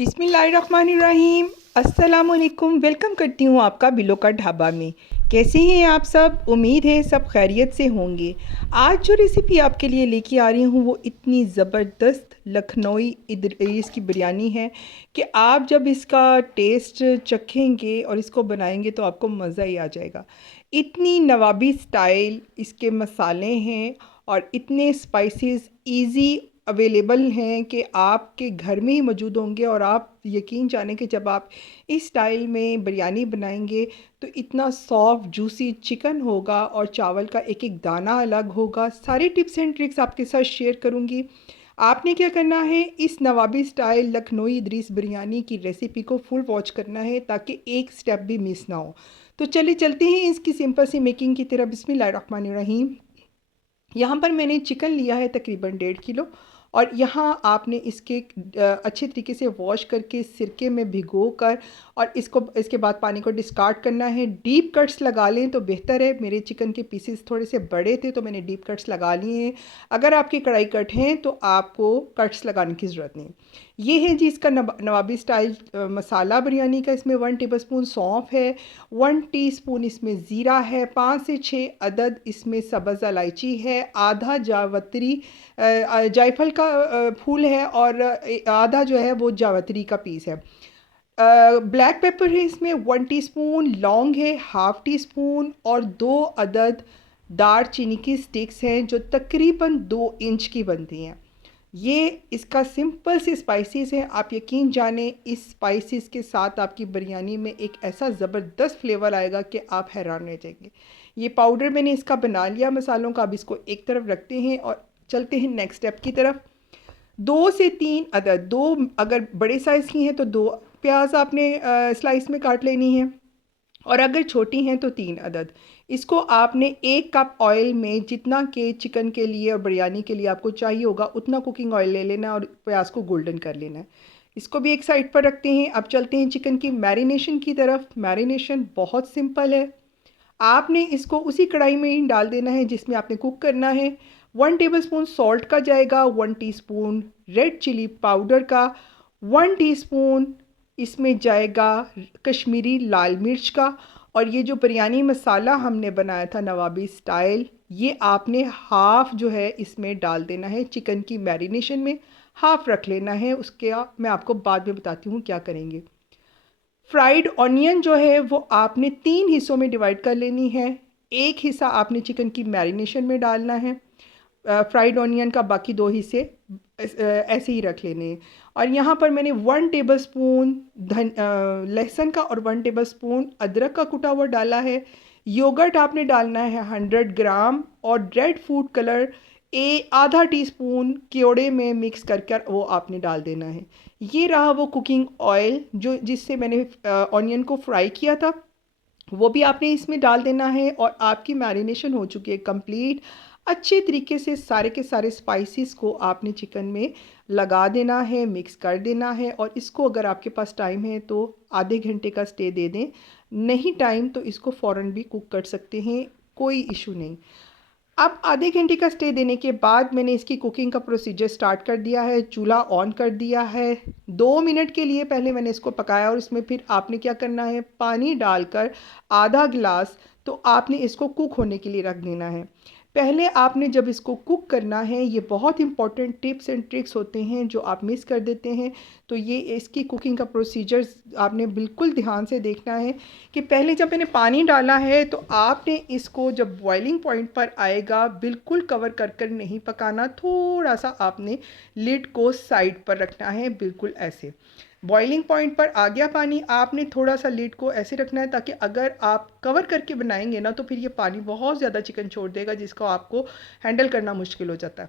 बिस्मिल्लाहिर्रहमानिर्रहीम। अस्सलामुअलैकुम। वेलकम करती हूँ आपका बिलो का ढाबा में। कैसे हैं आप सब? उम्मीद है सब खैरियत से होंगे। आज जो रेसिपी आपके लिए लेके आ रही हूँ वो इतनी ज़बरदस्त लखनऊई इसकी बिरयानी है कि आप जब इसका टेस्ट चखेंगे और इसको बनाएंगे तो आपको मज़ा ही आ जाएगा। इतनी नवाबी स्टाइल इसके मसाले हैं और इतने स्पाइसेस इजी अवेलेबल हैं कि आपके घर में ही मौजूद होंगे। और आप यकीन जाने कि जब आप इस स्टाइल में बिरयानी बनाएंगे तो इतना सॉफ्ट जूसी चिकन होगा और चावल का एक एक दाना अलग होगा। सारे टिप्स एंड ट्रिक्स आपके साथ शेयर करूंगी। आपने क्या करना है, इस नवाबी स्टाइल लखनऊई इदरीस बिरयानी की रेसिपी को फुल वॉच करना है ताकि एक स्टेप भी मिस ना हो। तो चलिए चलते हैं इसकी सिंपल सी मेकिंग की तरफ। बिस्मिल्लाहिर्रहमानिर्रहीम। यहाँ पर मैंने चिकन लिया है तकरीबन 1.5 किलो। और यहाँ आपने इसके अच्छे तरीके से वॉश करके सिरके में भिगो कर और इसके बाद पानी को डिस्कार्ड करना है। डीप कट्स लगा लें तो बेहतर है। मेरे चिकन के पीसेस थोड़े से बड़े थे तो मैंने डीप कट्स लगा लिए हैं। अगर आपकी कढ़ाई कट हैं तो आपको कट्स लगाने की ज़रूरत नहीं। ये है जी इसका नवाबी स्टाइल मसाला बिरयानी का। इसमें 1 टेबलस्पून सौंफ है, 1 टीस्पून इसमें ज़ीरा है, 5 से 6 अदद इसमें सब्ज़ इलायची है, आधा जावित्री जायफल का फूल है और आधा जो है वो जावित्री का पीस है। ब्लैक पेपर है इसमें 1 टीस्पून, लौंग है 1/2 टीस्पून और 2 अदद दार चीनी की स्टिक्स हैं जो तकरीबन 2 इंच की बनती हैं। ये इसका सिंपल सी स्पाइसेस हैं। आप यकीन जाने इस स्पाइसेस के साथ आपकी बिरयानी में एक ऐसा ज़बरदस्त फ्लेवर आएगा कि आप हैरान रह जाएंगे। ये पाउडर मैंने इसका बना लिया मसालों का। अब इसको एक तरफ रखते हैं और चलते हैं नेक्स्ट स्टेप की तरफ। 2 से 3 अदद, दो अगर बड़े साइज़ की हैं तो 2 प्याज आपने स्लाइस में काट लेनी है और अगर छोटी हैं तो 3 अदद। इसको आपने 1 कप ऑयल में जितना के चिकन के लिए और बिरयानी के लिए आपको चाहिए होगा उतना कुकिंग ऑयल ले लेना और प्याज को गोल्डन कर लेना है। इसको भी एक साइड पर रखते हैं। अब चलते हैं चिकन की मैरिनेशन की तरफ। मैरिनेशन बहुत सिंपल है। आपने इसको उसी कढ़ाई में ही डाल देना है जिसमें आपने कुक करना है। 1 टेबलस्पून सॉल्ट का जाएगा, 1 टीस्पून रेड चिली पाउडर का, 1 टीस्पून इसमें जाएगा कश्मीरी लाल मिर्च का। और ये जो बिरयानी मसाला हमने बनाया था नवाबी स्टाइल, ये आपने हाफ़ जो है इसमें डाल देना है चिकन की मैरिनेशन में। हाफ़ रख लेना है, उसके मैं आपको बाद में बताती हूँ क्या करेंगे। फ्राइड ऑनियन जो है वो आपने 3 हिस्सों में डिवाइड कर लेनी है। एक हिस्सा आपने चिकन की मैरिनेशन में डालना है। फ्राइड ऑनियन का बाकी 2 हिस्से ऐसे ही रख लेने हैं। और यहाँ पर मैंने 1 टेबलस्पून लहसुन का और 1 टेबलस्पून अदरक का कुटा हुआ डाला है। योगर्ट आपने डालना है 100 ग्राम और रेड फूड कलर आधा टीस्पून केवड़े में मिक्स करके वो आपने डाल देना है। ये रहा वो कुकिंग ऑयल जो जिससे मैंने ऑनियन को फ्राई किया था, वो भी आपने इसमें डाल देना है। और आपकी मैरिनेशन हो चुकी है कंप्लीट। अच्छे तरीके से सारे के सारे स्पाइसेस को आपने चिकन में लगा देना है, मिक्स कर देना है। और इसको अगर आपके पास टाइम है तो आधे घंटे का स्टे दे दें, नहीं टाइम तो इसको फ़ौरन भी कुक कर सकते हैं, कोई इशू नहीं। अब आधे घंटे का स्टे देने के बाद मैंने इसकी कुकिंग का प्रोसीजर स्टार्ट कर दिया है। चूल्हा ऑन कर दिया है। 2 मिनट के लिए पहले मैंने इसको पकाया और इसमें फिर आपने क्या करना है, पानी डालकर आधा गिलास तो आपने इसको कुक होने के लिए रख देना है। पहले आपने जब इसको कुक करना है, ये बहुत इंपॉर्टेंट टिप्स एंड ट्रिक्स होते हैं जो आप मिस कर देते हैं। तो ये इसकी कुकिंग का प्रोसीजर आपने बिल्कुल ध्यान से देखना है कि पहले जब मैंने पानी डाला है तो आपने इसको जब बॉइलिंग पॉइंट पर आएगा बिल्कुल कवर कर कर नहीं पकाना। थोड़ा सा आपने लिड को साइड पर रखना है, बिल्कुल ऐसे। बॉइलिंग पॉइंट पर आ गया पानी, आपने थोड़ा सा लिड को ऐसे रखना है ताकि अगर आप कवर करके बनाएंगे ना तो फिर ये पानी बहुत ज़्यादा चिकन छोड़ देगा जिसको आपको हैंडल करना मुश्किल हो जाता है।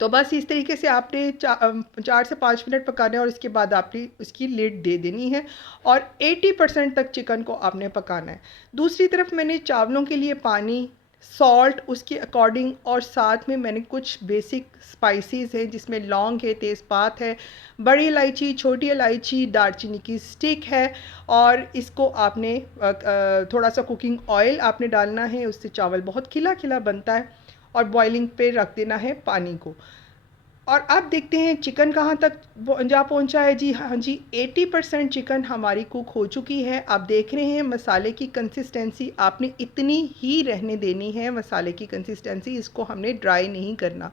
तो बस इस तरीके से आपने 4 से 5 मिनट पकाना है और इसके बाद आपने उसकी लिड दे देनी है और 80% तक चिकन को आपने पकाना है। दूसरी तरफ मैंने चावलों के लिए पानी, सॉल्ट उसके अकॉर्डिंग और साथ में मैंने कुछ बेसिक स्पाइसेस हैं जिसमें लौंग है, तेज़पात है, बड़ी इलायची, छोटी इलायची, दालचीनी की स्टिक है। और इसको आपने थोड़ा सा कुकिंग ऑयल आपने डालना है, उससे चावल बहुत खिला खिला बनता है। और बॉइलिंग पे रख देना है पानी को। और अब देखते हैं चिकन कहाँ तक जा पहुँचा है। जी हाँ जी, 80% चिकन हमारी कुक हो चुकी है। आप देख रहे हैं मसाले की कंसिस्टेंसी आपने इतनी ही रहने देनी है। मसाले की कंसिस्टेंसी, इसको हमने ड्राई नहीं करना।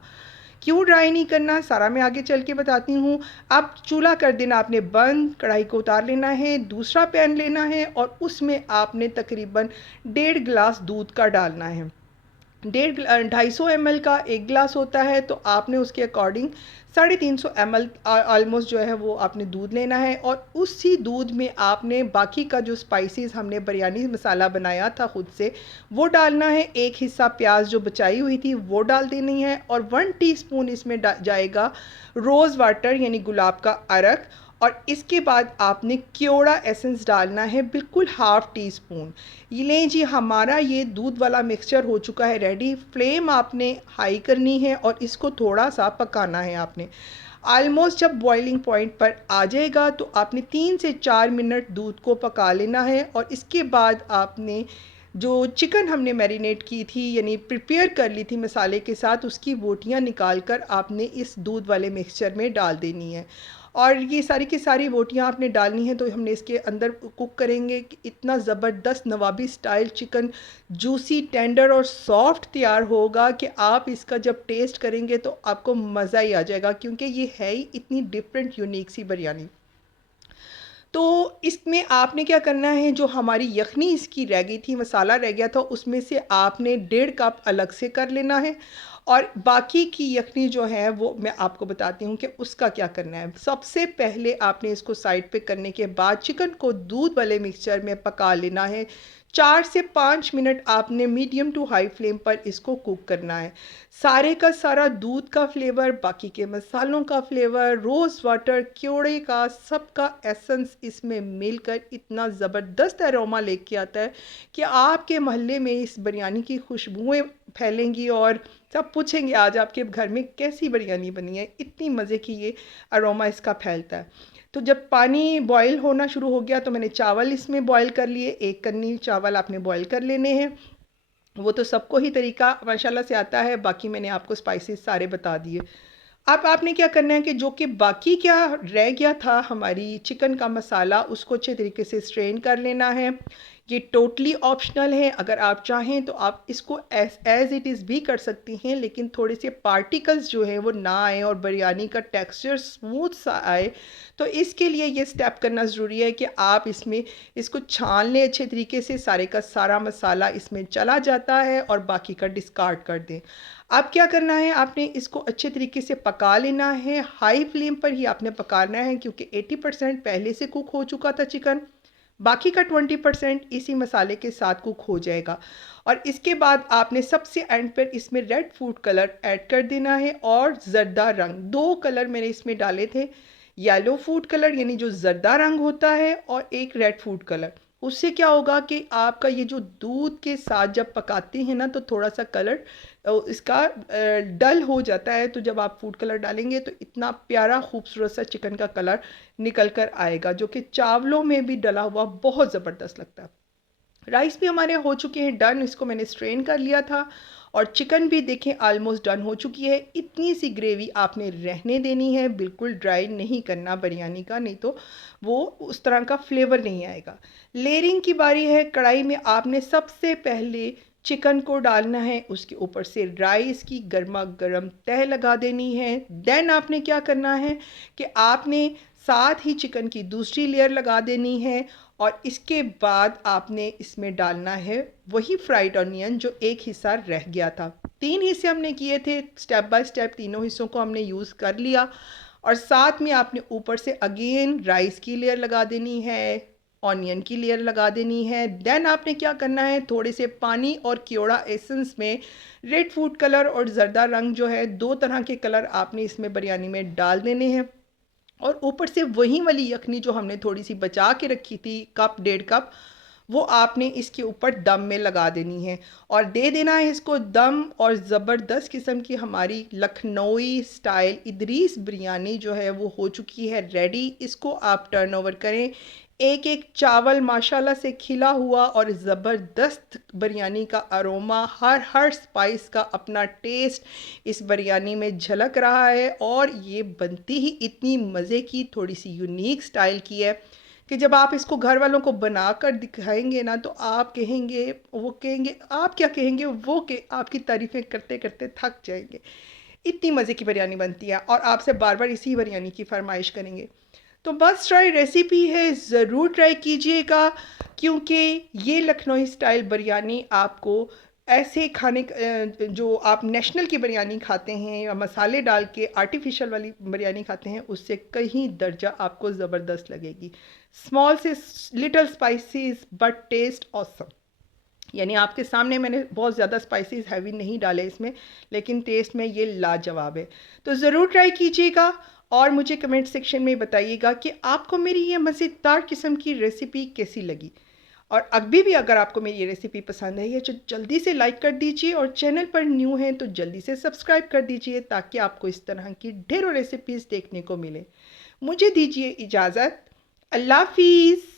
क्यों ड्राई नहीं करना, सारा मैं आगे चल के बताती हूँ। अब चूल्हा कर देना आपने बंद, कढ़ाई को उतार लेना है, दूसरा पैन लेना है और उसमें आपने तकरीबन 1.5 गिलास दूध का डालना है। 250 ml का 1 गिलास होता है, तो आपने उसके अकॉर्डिंग 350 ml ऑलमोस्ट जो है वो आपने दूध लेना है। और उसी दूध में आपने बाकी का जो स्पाइसेस हमने बिरयानी मसाला बनाया था खुद से वो डालना है। एक हिस्सा प्याज जो बचाई हुई थी वो डाल देनी है और 1 टीस्पून इसमें जाएगा रोज़ वाटर यानी गुलाब का अरक। और इसके बाद आपने क्योड़ा एसेंस डालना है, बिल्कुल ½ टीस्पून। ये लें जी, हमारा ये दूध वाला मिक्सचर हो चुका है रेडी। फ्लेम आपने हाई करनी है और इसको थोड़ा सा पकाना है आपने। ऑलमोस्ट जब बॉइलिंग पॉइंट पर आ जाएगा तो आपने 3 से 4 मिनट दूध को पका लेना है। और इसके बाद आपने जो चिकन हमने मैरिनेट की थी यानी प्रिपेयर कर ली थी मसाले के साथ, उसकी बोटियां निकाल कर आपने इस दूध वाले मिक्सचर में डाल देनी है। और ये सारी की सारी बोटियां आपने डालनी है। तो हमने इसके अंदर कुक करेंगे कि इतना ज़बरदस्त नवाबी स्टाइल चिकन जूसी, टेंडर और सॉफ्ट तैयार होगा कि आप इसका जब टेस्ट करेंगे तो आपको मज़ा ही आ जाएगा, क्योंकि ये है ही इतनी डिफरेंट यूनिक सी बिरयानी। तो इसमें आपने क्या करना है, जो हमारी यखनी इसकी रह गई थी, मसाला रह गया था, उसमें से आपने 1.5 कप अलग से कर लेना है। और बाकी की यखनी जो है वो मैं आपको बताती हूँ कि उसका क्या करना है। सबसे पहले आपने इसको साइड पे करने के बाद चिकन को दूध वाले मिक्सचर में पका लेना है। 4 से 5 मिनट आपने मीडियम टू हाई फ्लेम पर इसको कुक करना है। सारे का सारा दूध का फ्लेवर, बाकी के मसालों का फ्लेवर, रोज़ वाटर, क्योड़े का सबका एसेंस इसमें मिलकर इतना ज़बरदस्त अरोमा लेके आता है कि आपके मोहल्ले में इस बिरयानी की खुशबुएं फैलेंगी और सब पूछेंगे आज आपके घर में कैसी बिरयानी बनी है। इतनी मज़े की ये अरोमा इसका फैलता है। तो जब पानी बॉईल होना शुरू हो गया तो मैंने चावल इसमें बॉईल कर लिए। 1 कन्नी चावल आपने बॉईल कर लेने हैं। वो तो सबको ही तरीका माशाल्लाह से आता है, बाकी मैंने आपको स्पाइसेस सारे बता दिए। अब आपने क्या करना है कि जो कि बाकी क्या रह गया था हमारी चिकन का मसाला, उसको अच्छे तरीके से स्ट्रेन कर लेना है। ये टोटली ऑप्शनल है, अगर आप चाहें तो आप इसको एज इट इज़ भी कर सकती हैं, लेकिन थोड़े से पार्टिकल्स जो हैं वो ना आए और बिरयानी का टेक्सचर स्मूथ सा आए, तो इसके लिए ये स्टेप करना ज़रूरी है कि आप इसमें इसको छान लें अच्छे तरीके से। सारे का सारा मसाला इसमें चला जाता है और बाकी का डिस्कार्ड कर दें। अब क्या करना है, आपने इसको अच्छे तरीके से पका लेना है। हाई फ्लेम पर ही आपने पकाना है, क्योंकि 80% पहले से कुक हो चुका था चिकन, बाकी का 20% इसी मसाले के साथ कुक हो जाएगा। और इसके बाद आपने सबसे एंड पर इसमें रेड फूड कलर ऐड कर देना है और ज़र्दा रंग। 2 कलर मैंने इसमें डाले थे, येलो फूड कलर यानी जो ज़र्दा रंग होता है और एक रेड फूड कलर। उससे क्या होगा कि आपका ये जो दूध के साथ जब पकाते हैं ना तो थोड़ा सा कलर इसका डल हो जाता है। तो जब आप फूड कलर डालेंगे तो इतना प्यारा खूबसूरत सा चिकन का कलर निकल कर आएगा, जो कि चावलों में भी डला हुआ बहुत ज़बरदस्त लगता है। राइस भी हमारे हो चुके हैं डन, इसको मैंने स्ट्रेन कर लिया था। और चिकन भी देखें ऑलमोस्ट डन हो चुकी है। इतनी सी ग्रेवी आपने रहने देनी है, बिल्कुल ड्राई नहीं करना बिरयानी का, नहीं तो वो उस तरह का फ्लेवर नहीं आएगा। लेयरिंग की बारी है। कढ़ाई में आपने सबसे पहले चिकन को डालना है, उसके ऊपर से राइस की गर्मा गर्म तह लगा देनी है। देन आपने क्या करना है कि आपने साथ ही चिकन की दूसरी लेयर लगा देनी है। और इसके बाद आपने इसमें डालना है वही फ्राइड ऑनियन जो एक हिस्सा रह गया था। 3 हिस्से हमने किए थे, स्टेप बाय स्टेप तीनों हिस्सों को हमने यूज़ कर लिया। और साथ में आपने ऊपर से अगेन राइस की लेयर लगा देनी है, ऑनियन की लेयर लगा देनी है। देन आपने क्या करना है, थोड़े से पानी और क्योड़ा एसेंस में रेड फूड कलर और ज़र्दा रंग जो है, 2 तरह के कलर आपने इसमें बिरयानी में डाल देने हैं। और ऊपर से वही वाली यखनी जो हमने थोड़ी सी बचा के रखी थी, कप 1.5 कप, वो आपने इसके ऊपर दम में लगा देनी है और दे देना है इसको दम। और ज़बरदस्त किस्म की हमारी लखनऊई स्टाइल इदरीस बिरयानी जो है वो हो चुकी है रेडी। इसको आप टर्न ओवर करें। एक एक चावल माशाल्लाह से खिला हुआ और ज़बरदस्त बिरयानी का अरोमा, हर हर स्पाइस का अपना टेस्ट इस बिरयानी में झलक रहा है। और ये बनती ही इतनी मज़े की, थोड़ी सी यूनिक स्टाइल की है कि जब आप इसको घर वालों को बनाकर दिखाएंगे ना तो आप कहेंगे, वो कहेंगे, आप क्या कहेंगे, वो के आपकी तारीफ़ें करते करते थक जाएंगे। इतनी मज़े की बिरयानी बनती है और आपसे बार बार इसी बिरयानी की फरमाइश करेंगे। तो बस ट्राई रेसिपी है, ज़रूर ट्राई कीजिएगा क्योंकि ये लखनऊ स्टाइल बिरयानी आपको ऐसे खाने जो आप नेशनल की बिरयानी खाते हैं या मसाले डाल के आर्टिफिशियल वाली बिरयानी खाते हैं उससे कहीं दर्जा आपको ज़बरदस्त लगेगी। स्मॉल से little spices but taste awesome. यानी आपके सामने मैंने बहुत ज़्यादा स्पाइसेस हैवी नहीं डाले इसमें, लेकिन टेस्ट में ये लाजवाब है। तो ज़रूर ट्राई कीजिएगा और मुझे कमेंट सेक्शन में बताइएगा कि आपको मेरी ये मज़ेदार किस्म की रेसिपी कैसी लगी। और अभी भी अगर आपको मेरी ये रेसिपी पसंद है तो जल्दी से लाइक कर दीजिए और चैनल पर न्यू हैं तो जल्दी से सब्सक्राइब कर दीजिए ताकि आपको इस तरह की ढेरों रेसिपीज़ देखने को मिले। मुझे दीजिए इजाज़त। अल्लाह हाफिज़।